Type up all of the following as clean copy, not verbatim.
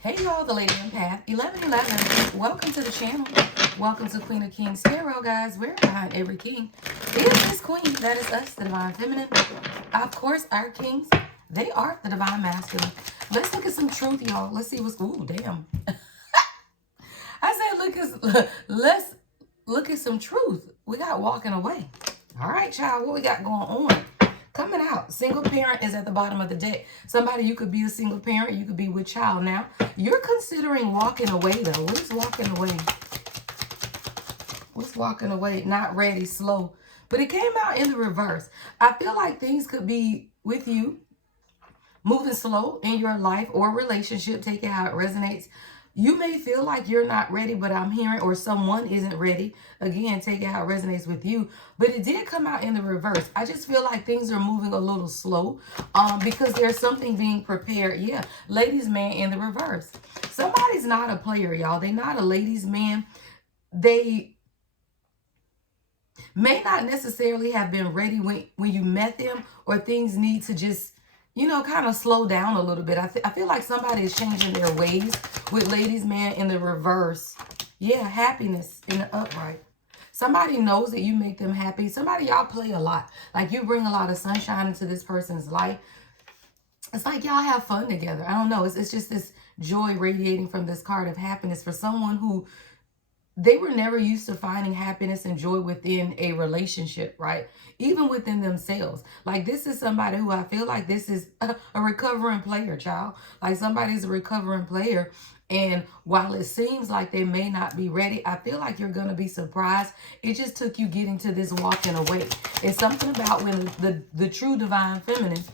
Hey y'all, the Lady Empath 1111. Welcome to the channel. Welcome to Queen of Kings Tarot, guys. We're behind every king. It is this queen. That is us, the Divine Feminine. Of course, our kings, they are the Divine Masculine. Let's look at some truth, y'all. Let's see what's... Ooh, damn. I said, let's look at some truth. We got walking away. All right, child, what we got going on? Coming out. Single parent is at the bottom of the deck. Somebody, you could be a single parent. You could be with child now. You're considering walking away, though. What is walking away? What's walking away? Not ready, slow. But it came out in the reverse. I feel like things could be with you moving slow in your life or relationship. Take it how it resonates. You may feel like you're not ready, but I'm hearing, or someone isn't ready. Again, take it how it resonates with you. But it did come out in the reverse. I just feel like things are moving a little slow because there's something being prepared. Yeah, ladies' man in the reverse. Somebody's not a player, y'all. They're not a ladies' man. They may not necessarily have been ready when you met them, or things need to just, kind of slow down a little bit. I feel like somebody is changing their ways with ladies man in the reverse. Yeah, happiness in the upright. Somebody knows that you make them happy. Somebody, y'all play a lot. Like, you bring a lot of sunshine into this person's life. It's like y'all have fun together. I don't know. It's just this joy radiating from this card of happiness for someone who they were never used to finding happiness and joy within a relationship, right? Even within themselves. Like, this is somebody who I feel like this is a recovering player, child. Like, somebody's a recovering player. And while it seems like they may not be ready, I feel like you're going to be surprised. It just took you getting to this walking away. It's something about when the true divine feminine,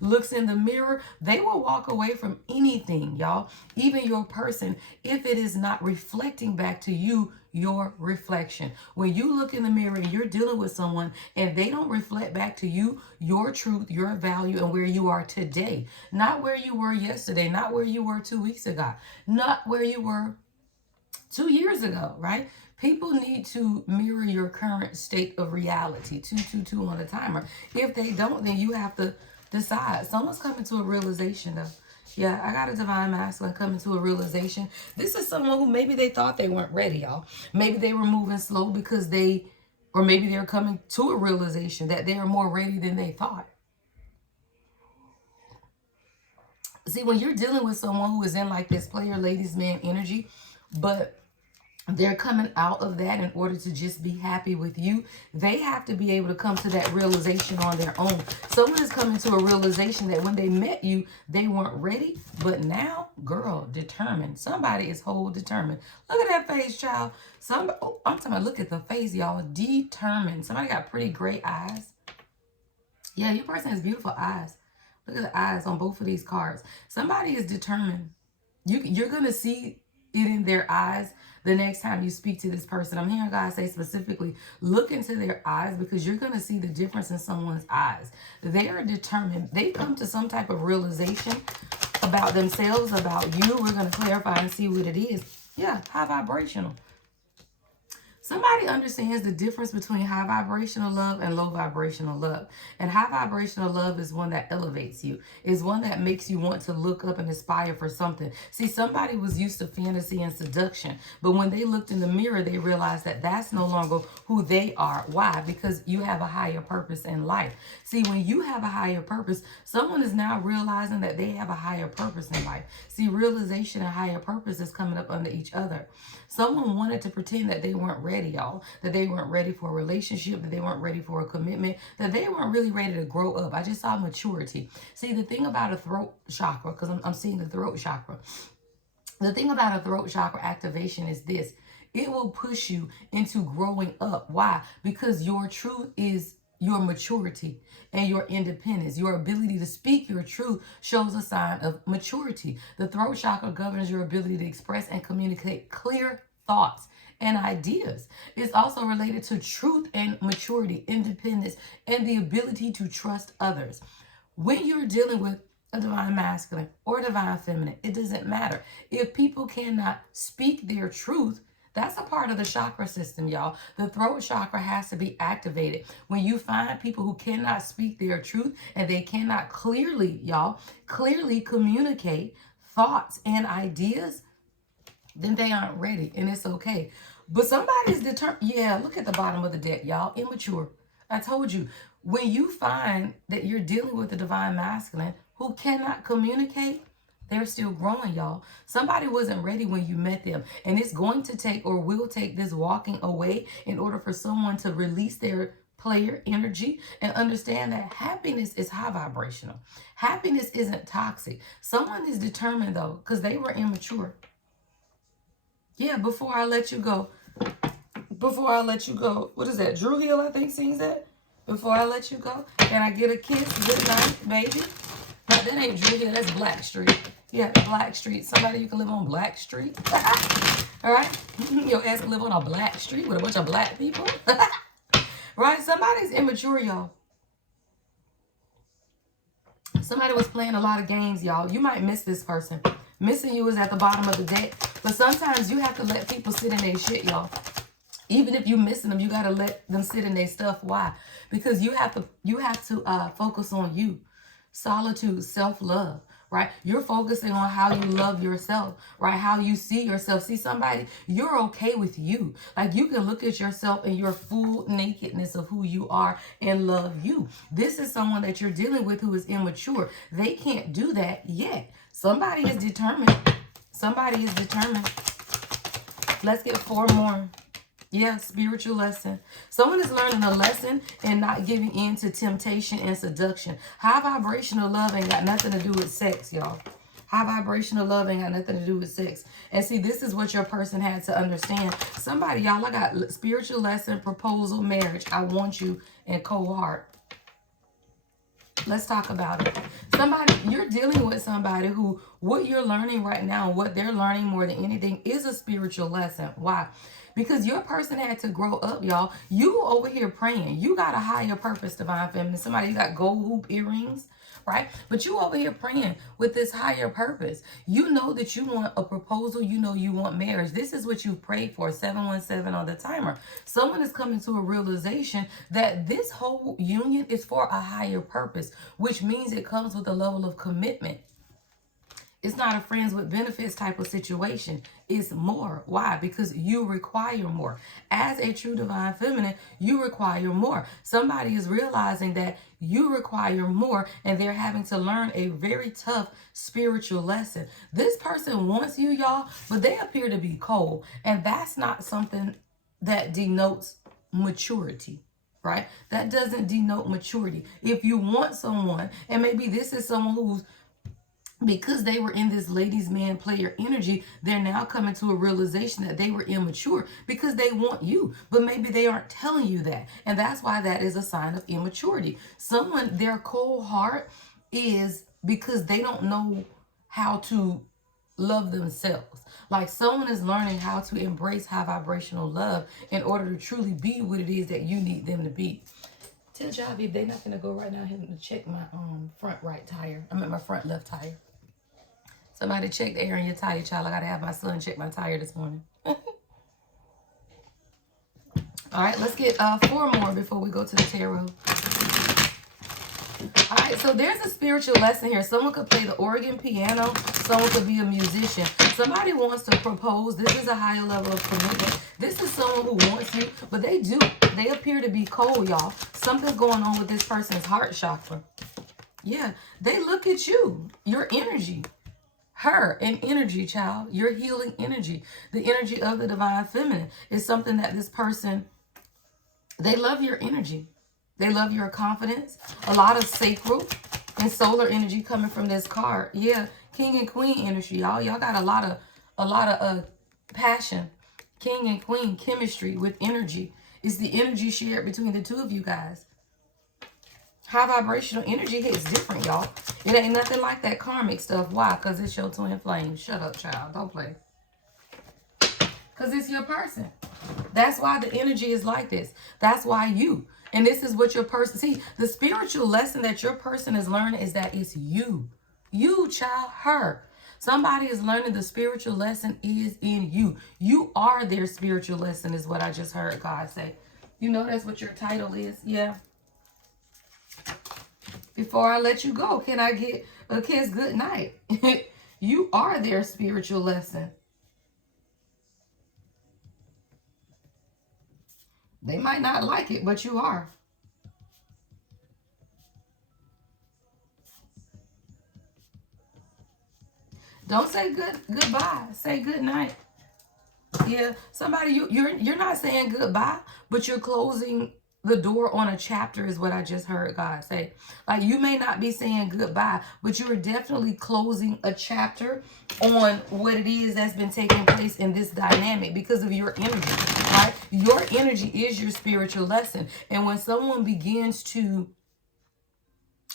looks in the mirror, they will walk away from anything, y'all. Even your person, if it is not reflecting back to you your reflection. When you look in the mirror and you're dealing with someone and they don't reflect back to you your truth, your value, and where you are today, not where you were yesterday, not where you were 2 weeks ago, not where you were 2 years ago, right? People need to mirror your current state of reality. 222 on the timer. If they don't, then you have to decide. Someone's coming to a realization, though. Yeah, I got a divine masculine coming to a realization. This is someone who maybe they thought they weren't ready, y'all. Maybe they were moving slow because or maybe they're coming to a realization that they are more ready than they thought. See, when you're dealing with someone who is in like this player, ladies, man energy, but they're coming out of that in order to just be happy with you, they have to be able to come to that realization on their own. Someone is coming to a realization that when they met you, they weren't ready, but now, girl, determined. Somebody is whole determined. Look at that face, child. I'm talking about, look at the face, y'all. Determined. Somebody got pretty gray eyes. Yeah, your person has beautiful eyes. Look at the eyes on both of these cards. Somebody is determined. You're going to see it in their eyes the next time you speak to this person. I'm hearing God say specifically, look into their eyes, because you're going to see the difference in someone's eyes. They are determined. They've come to some type of realization about themselves, about you. We're going to clarify and see what it is. Yeah, high vibrational. Somebody understands the difference between high vibrational love and low vibrational love. And high vibrational love is one that elevates you. Is one that makes you want to look up and aspire for something. See, somebody was used to fantasy and seduction, but when they looked in the mirror, they realized that that's no longer who they are. Why? Because you have a higher purpose in life. See, when you have a higher purpose, someone is now realizing that they have a higher purpose in life. See, realization and higher purpose is coming up under each other. Someone wanted to pretend that they weren't ready, y'all. That they weren't ready for a relationship, that they weren't ready for a commitment, that they weren't really ready to grow up. I just saw maturity. See, the thing about a throat chakra, because I'm seeing the throat chakra. The thing about a throat chakra activation is this. It will push you into growing up. Why? Because your truth is your maturity and your independence. Your ability to speak your truth shows a sign of maturity. The throat chakra governs your ability to express and communicate clear thoughts and ideas. It's also related to truth and maturity, independence, and the ability to trust others. When you're dealing with a divine masculine or divine feminine, it doesn't matter. If people cannot speak their truth, that's a part of the chakra system, y'all. The throat chakra has to be activated. When you find people who cannot speak their truth and they cannot clearly, y'all, clearly communicate thoughts and ideas, then they aren't ready, and it's okay. But somebody's determined. Yeah, look at the bottom of the deck, y'all. Immature. I told you, when you find that you're dealing with a divine masculine who cannot communicate, they're still growing, y'all. Somebody wasn't ready when you met them, and it's going to take or will take this walking away in order for someone to release their player energy and understand that happiness is high vibrational. Happiness isn't toxic. Someone is determined, though, because they were immature. Yeah, before I let you go, what is that? Drew Hill, I think, sings that. Before I let you go, can I get a kiss? Good night, baby. No, that ain't Drew Hill, that's Black Street. Yeah, Black Street. Somebody you can live on Black Street. All right? Your ass can live on a Black Street with a bunch of black people. Right? Somebody's immature, y'all. Somebody was playing a lot of games, y'all. You might miss this person. Missing you is at the bottom of the deck. But sometimes you have to let people sit in their shit, y'all. Even if you're missing them, you got to let them sit in their stuff. Why? Because you have to focus on you. Solitude, self-love, right? You're focusing on how you love yourself, right? How you see yourself. See somebody, you're okay with you. Like you can look at yourself in your full nakedness of who you are and love you. This is someone that you're dealing with who is immature. They can't do that yet. Somebody is determined. Somebody is determined. Let's get 4 more. Yeah, spiritual lesson. Someone is learning a lesson and not giving in to temptation and seduction. High vibrational love ain't got nothing to do with sex, y'all. High vibrational love ain't got nothing to do with sex. And see, this is what your person had to understand. Somebody, y'all, I got spiritual lesson, proposal, marriage. I want you, and cold heart. Let's talk about it. Somebody, you're dealing with somebody who, what you're learning right now, what they're learning more than anything is a spiritual lesson. Why? Because your person had to grow up, y'all. You over here praying. You got a higher purpose, divine feminine. Somebody, you got gold hoop earrings, right? But you over here praying with this higher purpose. You know that you want a proposal. You know you want marriage. This is what you prayed for. 717 on the timer. Someone is coming to a realization that this whole union is for a higher purpose, which means it comes with a level of commitment. It's not a friends with benefits type of situation. It's more. Why? Because you require more. As a true divine feminine, you require more. Somebody is realizing that you require more and they're having to learn a very tough spiritual lesson. This person wants you, y'all, but they appear to be cold. And that's not something that denotes maturity. Right? That doesn't denote maturity. If you want someone, and maybe this is someone who's, because they were in this ladies man player energy, they're now coming to a realization that they were immature because they want you, but maybe they aren't telling you that. And that's why that is a sign of immaturity. Someone, their cold heart is because they don't know how to love themselves. Like someone is learning how to embrace high vibrational love in order to truly be what it is that you need them to be. Tell Javi they're not gonna go right now and check my front right tire. I meant my front left tire. Somebody check the air in your tire, child. I gotta have my son check my tire this morning. All right, let's get 4 more before we go to the tarot. All right, so there's a spiritual lesson here. Someone could play the organ, piano. Someone could be a musician. Somebody wants to propose. This is a higher level of commitment. This is someone who wants you, but they appear to be cold, y'all. Something's going on with this person's heart chakra. Yeah, they look at you, your energy. Her and energy, child, your healing energy, the energy of the divine feminine is something that this person, they love your energy. They love your confidence. A lot of sacral and solar energy coming from this card. Yeah, king and queen energy, y'all. Y'all got a lot of passion. King and queen chemistry with energy. It's the energy shared between the two of you guys. High vibrational energy hits different, y'all. It ain't nothing like that karmic stuff. Why? Because it's your twin flame. Shut up, child. Don't play. Because it's your person. That's why the energy is like this. That's why you. And this is what your person... See, the spiritual lesson that your person is learning is that it's you. You, child, her. Somebody is learning the spiritual lesson is in you. You are their spiritual lesson is what I just heard God say. You know that's what your title is? Yeah. Before I let you go, can I get a kiss good night? You You are their spiritual lesson. They might not like it, but you are. Don't say goodbye. Say good night. Yeah, somebody you're not saying goodbye, but you're closing the door on a chapter is what I just heard God say. Like you may not be saying goodbye, but you're definitely closing a chapter on what it is that's been taking place in this dynamic because of your energy, right? Your energy is your spiritual lesson. And when someone begins to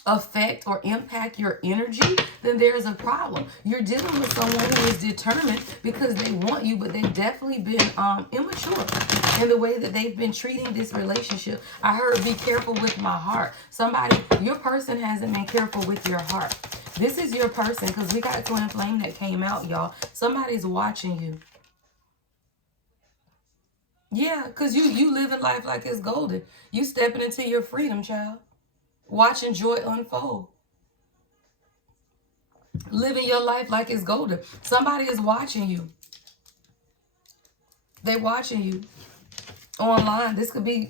affect or impact your energy, then there's a problem. You're dealing with someone who is determined because they want you, but they've definitely been immature in the way that they've been treating this relationship. I heard be careful with my heart. Somebody, your person hasn't been careful with your heart. This is your person because we got twin flame that came out, y'all. Somebody's watching you. Yeah, because you living life like it's golden. You stepping into your freedom, child. Watching joy unfold. Living your life like it's golden. Somebody is watching you. They watching you online. This could be,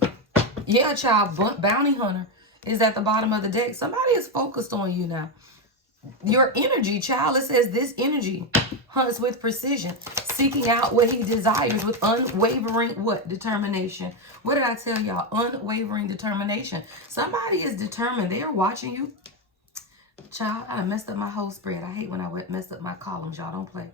yeah, child. Bounty hunter is at the bottom of the deck. Somebody is focused on you now. Your energy, child. It says this energy hunts with precision, seeking out what he desires with unwavering what? Determination. What did I tell y'all? Unwavering determination. Somebody is determined. They are watching you. Child, I messed up my whole spread. I hate when I mess up my columns. Y'all don't play.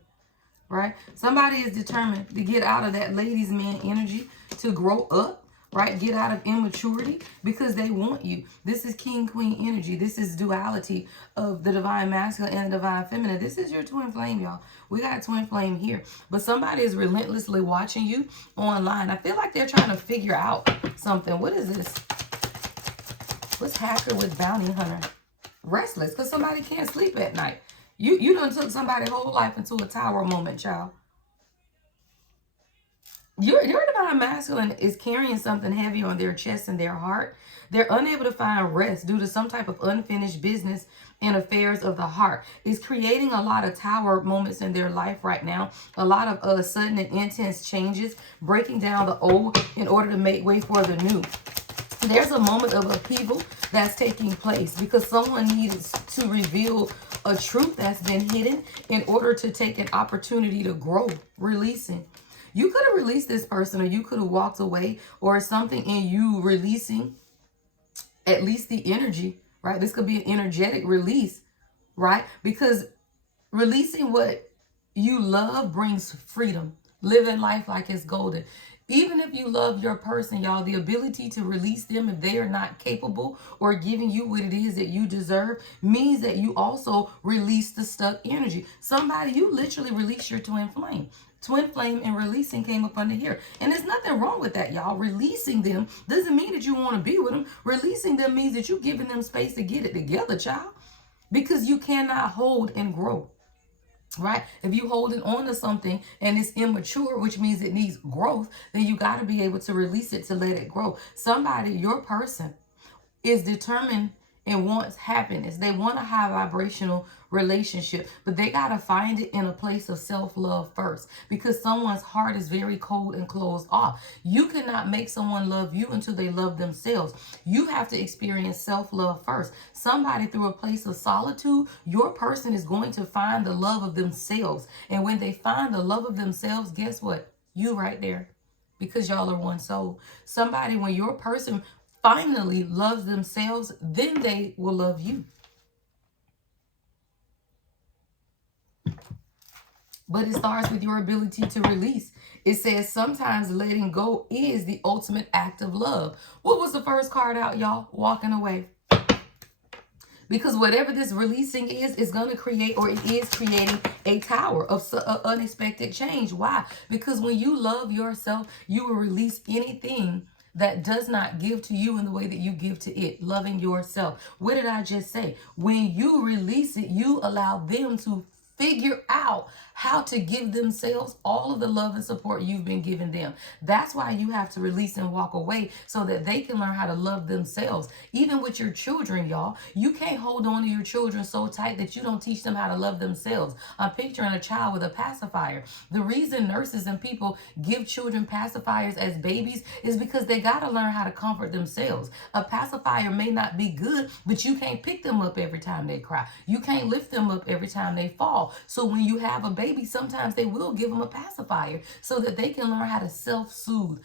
Right? Somebody is determined to get out of that ladies' man energy, to grow up, right? Get out of immaturity because they want you. This is king, queen energy. This is duality of the divine masculine and the divine feminine. This is your twin flame, y'all. We got twin flame here. But somebody is relentlessly watching you online. I feel like they're trying to figure out something. What is this? What's hacker with bounty hunter? Restless because somebody can't sleep at night. You done took somebody's whole life into a tower moment, child. Your divine masculine is carrying something heavy on their chest and their heart. They're unable to find rest due to some type of unfinished business and affairs of the heart. It's creating a lot of tower moments in their life right now. A lot of sudden and intense changes, breaking down the old in order to make way for the new. There's a moment of upheaval that's taking place because someone needs to reveal a truth that's been hidden in order to take an opportunity to grow, releasing. You could have released this person, or you could have walked away, or something in you releasing at least the energy, right? This could be an energetic release, right? Because releasing what you love brings freedom. Living life like it's golden. Even if you love your person, y'all, the ability to release them if they are not capable or giving you what it is that you deserve means that you also release the stuck energy. Somebody, you literally release your twin flame. Twin flame and releasing came up under here. And there's nothing wrong with that, y'all. Releasing them doesn't mean that you want to be with them. Releasing them means that you're giving them space to get it together, child. Because you cannot hold and grow. Right? If you holding on to something and it's immature, which means it needs growth, then you got to be able to release it to let it grow. Somebody, your person, is determined and wants happiness. They want a high vibrational relationship, but they got to find it in a place of self-love first, because someone's heart is very cold and closed off. You cannot make someone love you until they love themselves. You have to experience self-love first. Somebody, through a place of solitude, your person is going to find the love of themselves. And when they find the love of themselves, guess what? You right there, because y'all are one soul. Somebody, when your person finally loves themselves, then they will love you. But it starts with your ability to release. It says sometimes letting go is the ultimate act of love. What was the first card out, y'all? Walking away. Because whatever this releasing is going to create, or it is creating, a tower of unexpected change. Why? Because when you love yourself, you will release anything that does not give to you in the way that you give to it. Loving yourself. What did I just say? When you release it, you allow them to figure out how to give themselves all of the love and support you've been giving them. That's why you have to release and walk away so that they can learn how to love themselves. Even with your children, y'all, you can't hold on to your children so tight that you don't teach them how to love themselves. I'm picturing a child with a pacifier. The reason nurses and people give children pacifiers as babies is because they got to learn how to comfort themselves. A pacifier may not be good, but you can't pick them up every time they cry. You can't lift them up every time they fall. So when you have a baby, sometimes they will give them a pacifier so that they can learn how to self-soothe.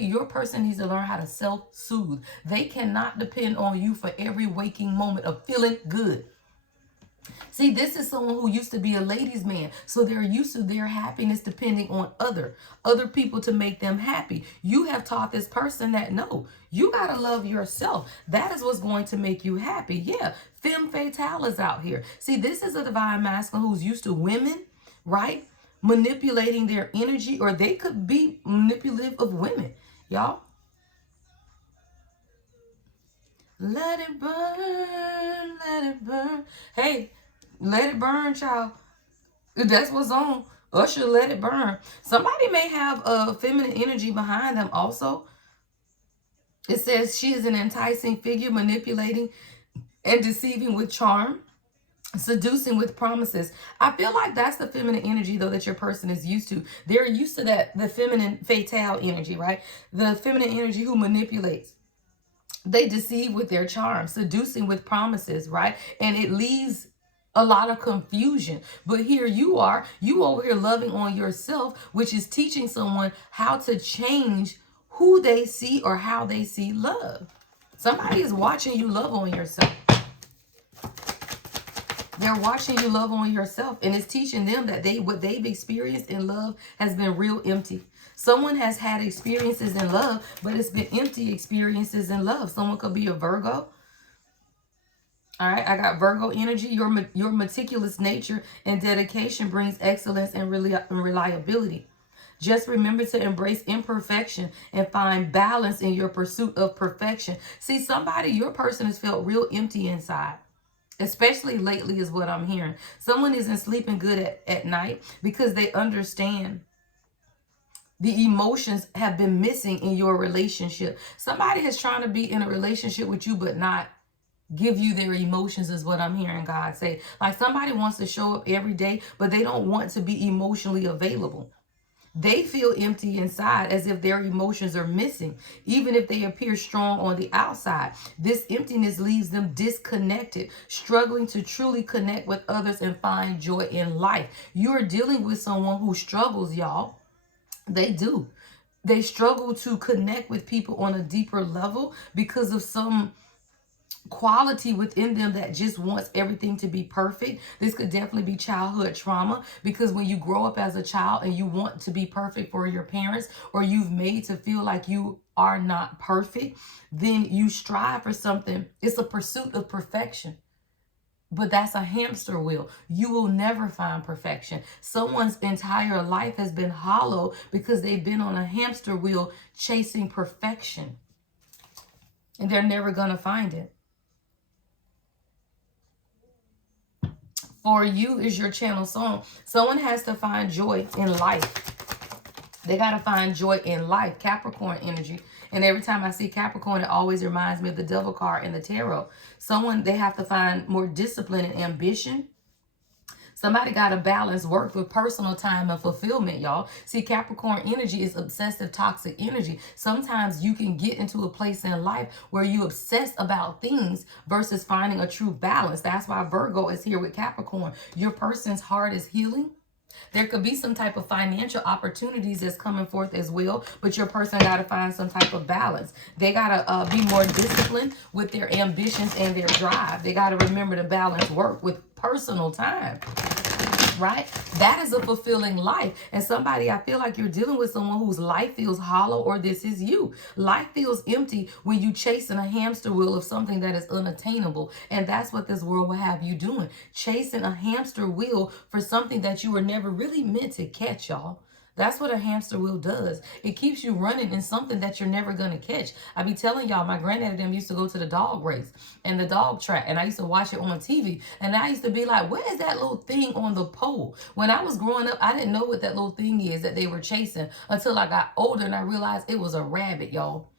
Your person needs to learn how to self-soothe. They cannot depend on you for every waking moment of feeling good. See, this is someone who used to be a ladies' man, so they're used to their happiness depending on other people to make them happy. You have taught this person that no, you got to love yourself. That is what's going to make you happy. Yeah, femme fatale is out here. See, this is a divine masculine who's used to women, right? Manipulating their energy, or they could be manipulative of women, y'all. Let it burn, let it burn. Hey, let it burn, child. That's what's on. Usher, let it burn. Somebody may have a feminine energy behind them also. It says she is an enticing figure, manipulating and deceiving with charm, seducing with promises. I feel like that's the feminine energy, though, that your person is used to. They're used to that, the feminine fatale energy, right? The feminine energy who manipulates. They deceive with their charm, seducing with promises, right? And it leaves a lot of confusion. But here you are, you over here loving on yourself, which is teaching someone how to change who they see or how they see love. Somebody is watching you love on yourself. They're watching you love on yourself, and it's teaching them that what they've experienced in love has been real empty. Someone has had experiences in love, but it's been empty experiences in love. Someone could be a Virgo. All right, I got Virgo energy. Your meticulous nature and dedication brings excellence and reliability. Just remember to embrace imperfection and find balance in your pursuit of perfection. See, your person has felt real empty inside. Especially lately is what I'm hearing. Someone isn't sleeping good at night because they understand the emotions have been missing in your relationship. Somebody is trying to be in a relationship with you but not give you their emotions is what I'm hearing God say. Like somebody wants to show up every day, but they don't want to be emotionally available. They feel empty inside as if their emotions are missing, even if they appear strong on the outside. This emptiness leaves them disconnected, struggling to truly connect with others and find joy in life. You are dealing with someone who struggles, y'all. They do. They struggle to connect with people on a deeper level because of some quality within them that just wants everything to be perfect. This could definitely be childhood trauma, because when you grow up as a child and you want to be perfect for your parents, or you've made to feel like you are not perfect, then you strive for something. It's a pursuit of perfection. But that's a hamster wheel. You will never find perfection. Someone's entire life has been hollow because they've been on a hamster wheel chasing perfection. And they're never going to find it. For you is your channel song. Someone has to find joy in life. They got to find joy in life. Capricorn energy. And every time I see Capricorn, it always reminds me of the Devil card in the tarot. They have to find more discipline and ambition. Somebody got to balance work with personal time and fulfillment, y'all. See, Capricorn energy is obsessive, toxic energy. Sometimes you can get into a place in life where you obsess about things versus finding a true balance. That's why Virgo is here with Capricorn. Your person's heart is healing. There could be some type of financial opportunities that's coming forth as well, but your person got to find some type of balance. They got to be more disciplined with their ambitions and their drive. They got to remember to balance work with personal time, right? That is a fulfilling life. And I feel like you're dealing with someone whose life feels hollow, or this is you. Life feels empty when you chasing a hamster wheel of something that is unattainable. And that's what this world will have you doing. Chasing a hamster wheel for something that you were never really meant to catch, y'all. That's what a hamster wheel does. It keeps you running in something that you're never going to catch. I be telling y'all, my granddad and them used to go to the dog race and the dog track, and I used to watch it on TV. And I used to be like, what is that little thing on the pole? When I was growing up, I didn't know what that little thing is that they were chasing until I got older and I realized it was a rabbit, y'all.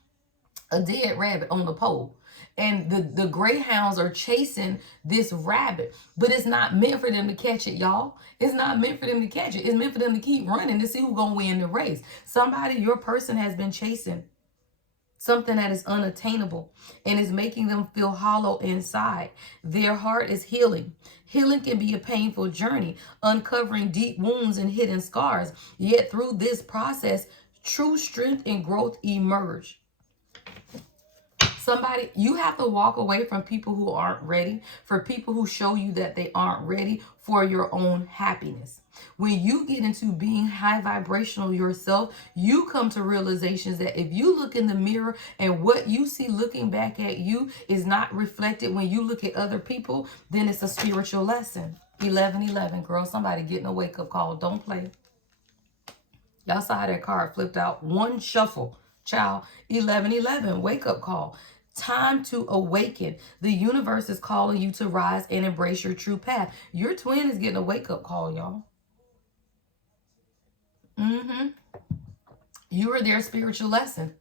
A dead rabbit on the pole. And the greyhounds are chasing this rabbit, but it's not meant for them to catch it, y'all. It's not meant for them to catch it. It's meant for them to keep running to see who's gonna win the race. Somebody, your person has been chasing something that is unattainable and is making them feel hollow inside. Their heart is healing. Healing can be a painful journey, uncovering deep wounds and hidden scars. Yet through this process, true strength and growth emerge. Somebody, you have to walk away from people who aren't ready, for people who show you that they aren't ready for your own happiness. When you get into being high vibrational yourself, you come to realizations that if you look in the mirror and what you see looking back at you is not reflected when you look at other people, then it's a spiritual lesson. 1111, girl, somebody getting a wake-up call. Don't play. Y'all saw how that card flipped out. One shuffle. Child, 1111, wake-up call. Time to awaken. The universe is calling you to rise and embrace your true path. Your twin is getting a wake-up call, y'all. You are their spiritual lesson.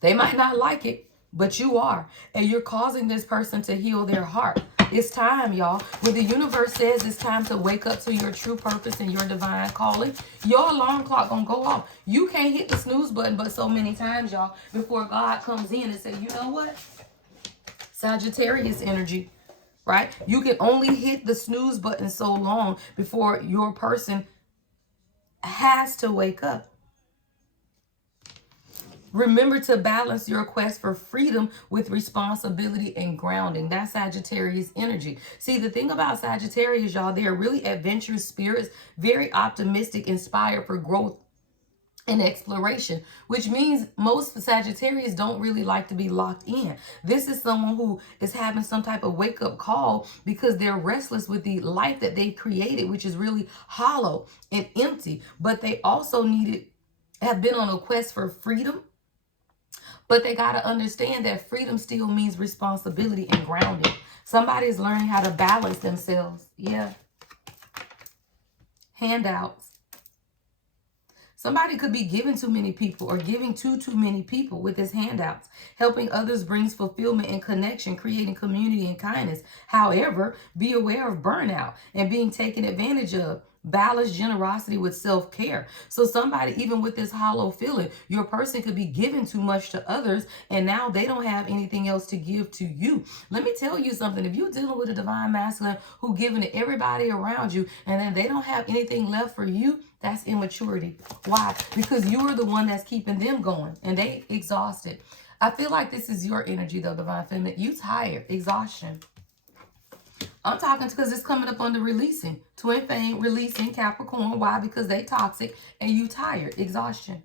They might not like it, but you are. And you're causing this person to heal their heart. It's time, y'all. When the universe says it's time to wake up to your true purpose and your divine calling, your alarm clock gonna go off. You can't hit the snooze button but so many times, y'all, before God comes in and say, you know what? Sagittarius energy, right? You can only hit the snooze button so long before your person has to wake up. Remember to balance your quest for freedom with responsibility and grounding. That's Sagittarius energy. See, the thing about Sagittarius, y'all, they are really adventurous spirits, very optimistic, inspired for growth and exploration, which means most Sagittarius don't really like to be locked in. This is someone who is having some type of wake-up call because they're restless with the life that they've created, which is really hollow and empty. But they also have been on a quest for freedom. But they got to understand that freedom still means responsibility and grounding. Somebody is learning how to balance themselves. Yeah. Handouts. Somebody could be giving too many people or giving to too many people with his handouts. Helping others brings fulfillment and connection, creating community and kindness. However, be aware of burnout and being taken advantage of. Balance generosity with self-care. So somebody, even with this hollow feeling, your person could be giving too much to others and now they don't have anything else to give to you. Let me tell you something. If you're dealing with a divine masculine who giving to everybody around you and then they don't have anything left for you, that's immaturity. Why? Because you are the one that's keeping them going and they exhausted. I feel like this is your energy though, divine feminine. You tired, exhaustion. I'm talking because it's coming up under releasing. Twin flame releasing Capricorn. Why? Because they toxic and you tired. Exhaustion.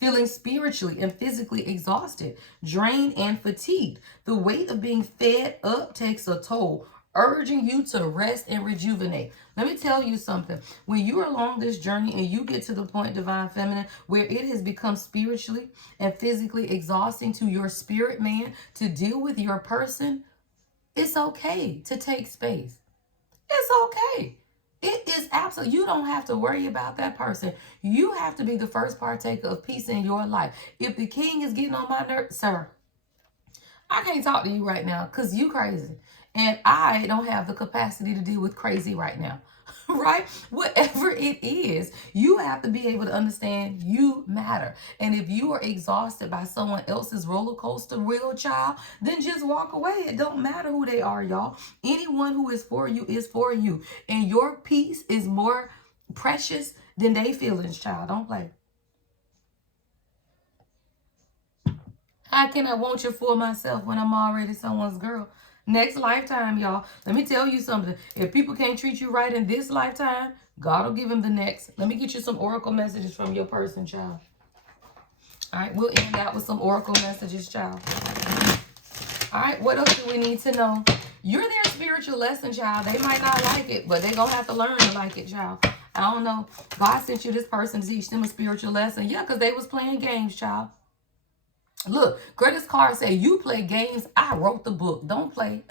Feeling spiritually and physically exhausted, drained and fatigued. The weight of being fed up takes a toll, urging you to rest and rejuvenate. Let me tell you something. When you are along this journey and you get to the point, divine feminine, where it has become spiritually and physically exhausting to your spirit man to deal with your person, it's okay to take space. It's okay. It is absolutely, you don't have to worry about that person. You have to be the first partaker of peace in your life. If the king is getting on my nerves, sir, I can't talk to you right now because you crazy. And I don't have the capacity to deal with crazy right now. Right? Whatever it is, you have to be able to understand you matter. And if you are exhausted by someone else's roller coaster wheel, child, then just walk away. It don't matter who they are, y'all. Anyone who is for you is for you. And your peace is more precious than they feelings, child. Don't play. How can I want you for myself when I'm already someone's girl? Next lifetime, y'all. Let me tell you something. If people can't treat you right in this lifetime, God will give them the next. Let me get you some oracle messages from your person, child. All right, we'll end out with some oracle messages, child. All right, what else do we need to know? You're their spiritual lesson, child. They might not like it, but they're going to have to learn to like it, child. I don't know. God sent you this person to teach them a spiritual lesson. Yeah, because they was playing games, child. Look, Greta's card say, you play games, I wrote the book. Don't play.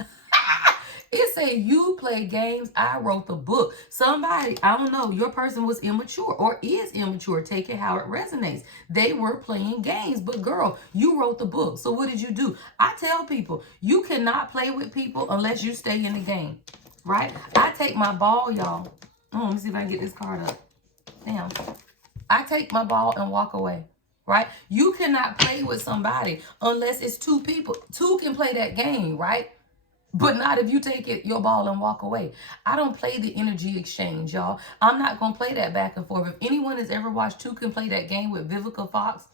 It say you play games, I wrote the book. Somebody, I don't know, your person was immature or is immature. Take it how it resonates. They were playing games, but girl, you wrote the book. So what did you do? I tell people, you cannot play with people unless you stay in the game, right? I take my ball, y'all. Let me see if I can get this card up. Damn. I take my ball and walk away. Right? You cannot play with somebody unless it's two people. Two can play that game, right? But not if you take your ball and walk away. I don't play the energy exchange, y'all. I'm not going to play that back and forth. If anyone has ever watched Two Can Play That Game with Vivica Fox,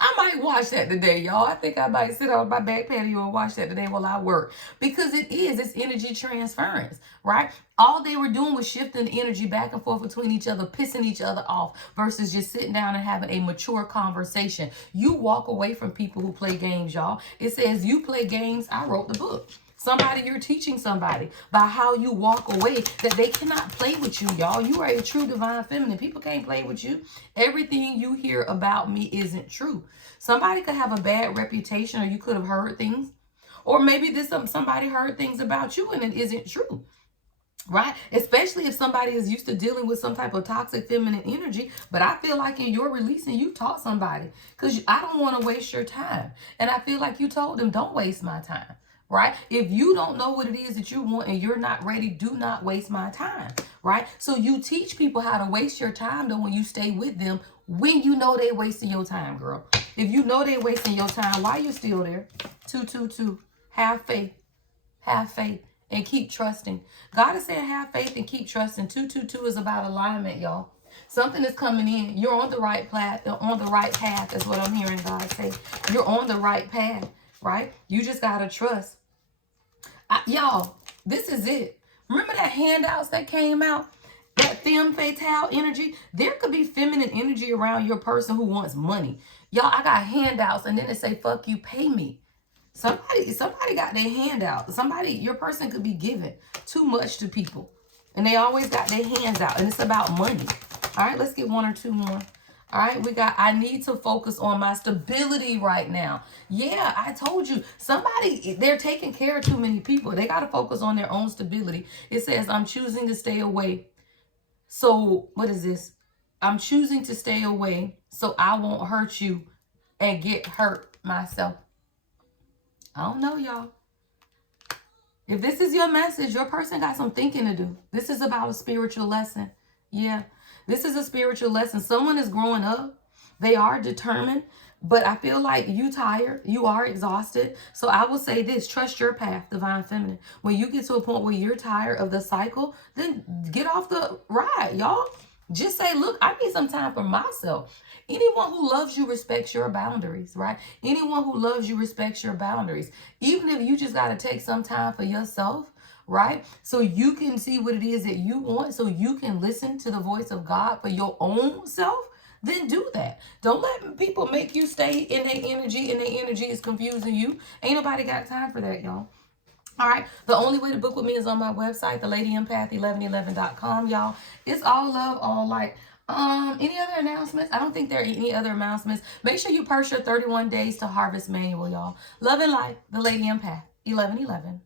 I might watch that today, y'all. I think I might sit on my back patio and watch that today while I work. Because it's energy transference, right? All they were doing was shifting energy back and forth between each other, pissing each other off, versus just sitting down and having a mature conversation. You walk away from people who play games, y'all. It says, you play games, I wrote the book. Somebody, you're teaching somebody by how you walk away that they cannot play with you, y'all. You are a true divine feminine. People can't play with you. Everything you hear about me isn't true. Somebody could have a bad reputation, or you could have heard things. Or maybe somebody heard things about you and it isn't true. Right? Especially if somebody is used to dealing with some type of toxic feminine energy. But I feel like in your releasing, you taught somebody. Because I don't want to waste your time. And I feel like you told them, don't waste my time. Right? If you don't know what it is that you want and you're not ready, do not waste my time. Right? So you teach people how to waste your time, though, when you stay with them, when you know they wasting your time, girl. If you know they wasting your time, why you still there? 222. Have faith. Have faith. And keep trusting. God is saying have faith and keep trusting. 222 is about alignment, y'all. Something is coming in. You're on the right path. On the right path is what I'm hearing God say. You're on the right path, right? You just got to trust. Y'all, this is it. Remember that handouts that came out? That femme fatale energy? There could be feminine energy around your person who wants money. Y'all, I got handouts and then they say, fuck you, pay me. Somebody got their hand out. Your person could be giving too much to people. And they always got their hands out. And it's about money. All right, let's get one or two more. All right, we got, I need to focus on my stability right now. Yeah, I told you. They're taking care of too many people. They got to focus on their own stability. It says, I'm choosing to stay away. So, what is this? I'm choosing to stay away so I won't hurt you and get hurt myself. I don't know, y'all. If this is your message, your person got some thinking to do. This is about a spiritual lesson. Yeah, this is a spiritual lesson. Someone is growing up. They are determined, but I feel like you tired. You are exhausted. So I will say this, trust your path, divine feminine. When you get to a point where you're tired of the cycle, then get off the ride, y'all. Just say, look, I need some time for myself. Anyone who loves you respects your boundaries, right? Anyone who loves you respects your boundaries. Even if you just got to take some time for yourself, right? So you can see what it is that you want, so you can listen to the voice of God for your own self, then do that. Don't let people make you stay in their energy and their energy is confusing you. Ain't nobody got time for that, y'all. All right. The only way to book with me is on my website, thelady1111.com, y'all. It's all love, all light. Any other announcements? I don't think there are any other announcements. Make sure you purchase your 31 Days to Harvest manual, y'all. Love and light, the Lady Empath, 1111.